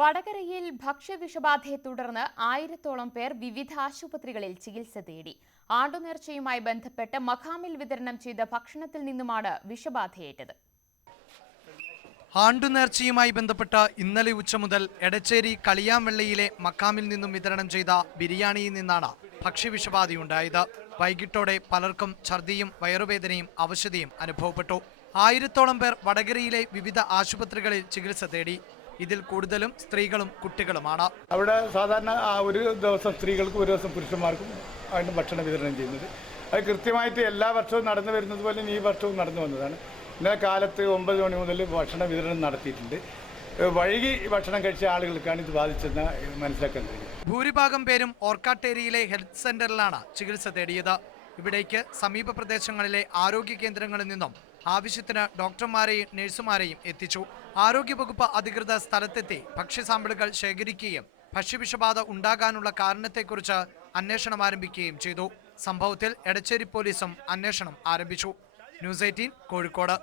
വടകരയിൽ ഭക്ഷ്യവിഷബാധയെ തുടർന്ന് 1000-ഓളം പേർ വിവിധ ആശുപത്രികളിൽ ചികിത്സ തേടി. ആണ്ടുനേർച്ചയുമായി ബന്ധപ്പെട്ട് മഖാമിൽ വിതരണം ചെയ്ത ഭക്ഷണത്തിൽ നിന്നുമാണ് വിഷബാധയേറ്റത്. ആണ്ടുനേർച്ചയുമായി ബന്ധപ്പെട്ട് ഇന്നലെ ഉച്ച മുതൽ എടച്ചേരി കളിയാംവെള്ളിയിലെ മഖാമിൽ നിന്നും വിതരണം ചെയ്ത ബിരിയാണിയിൽ നിന്നാണ് ഭക്ഷ്യവിഷബാധയുണ്ടായത്. വൈകിട്ടോടെ പലർക്കും ഛർദിയും വയറുവേദനയും അവശതയും അനുഭവപ്പെട്ടു. 1000-ഓളം പേർ വടകരയിലെ വിവിധ ആശുപത്രികളിൽ ചികിത്സ തേടി. ഇതിൽ കൂടുതലും സ്ത്രീകളും കുട്ടികളുമാണ്. അവിടെ സാധാരണ ഒരു ദിവസം സ്ത്രീകൾക്കും ഒരു ദിവസം പുരുഷന്മാർക്കും ആണ് ഭക്ഷണം വിതരണം ചെയ്യുന്നത്. അത് കൃത്യമായിട്ട് എല്ലാ വർഷവും നടന്നു വരുന്നത് പോലെ ഈ വർഷവും നടന്നു വന്നതാണ്. ഇന്നലെ കാലത്ത് 9 മണി മുതൽ ഭക്ഷണ വിതരണം നടത്തിയിട്ടുണ്ട്. വൈകി ഭക്ഷണം കഴിച്ച ആളുകൾക്കാണ് ഇത് ബാധിച്ചെന്ന് മനസ്സിലാക്കാൻ കഴിയും. ഭൂരിഭാഗം പേരും ഓർക്കാട്ടേരിയിലെ ഹെൽത്ത് സെന്ററിലാണ് ചികിത്സ തേടിയത്. ഇവിടേക്ക് സമീപ പ്രദേശങ്ങളിലെ ആരോഗ്യ കേന്ദ്രങ്ങളിൽ നിന്നും ആവശ്യത്തിന് ഡോക്ടർമാരെയും നഴ്സുമാരെയും എത്തിച്ചു. ആരോഗ്യവകുപ്പ് അധികൃതർ സ്ഥലത്തെത്തി ഭക്ഷ്യ സാമ്പിളുകൾ ശേഖരിക്കുകയും ഭക്ഷ്യവിഷബാധ ഉണ്ടാകാനുള്ള കാരണത്തെക്കുറിച്ച് അന്വേഷണം ആരംഭിക്കുകയും ചെയ്തു. സംഭവത്തിൽ എടച്ചേരി പോലീസും അന്വേഷണം ആരംഭിച്ചു. ന്യൂസ് 18 കോഴിക്കോട്.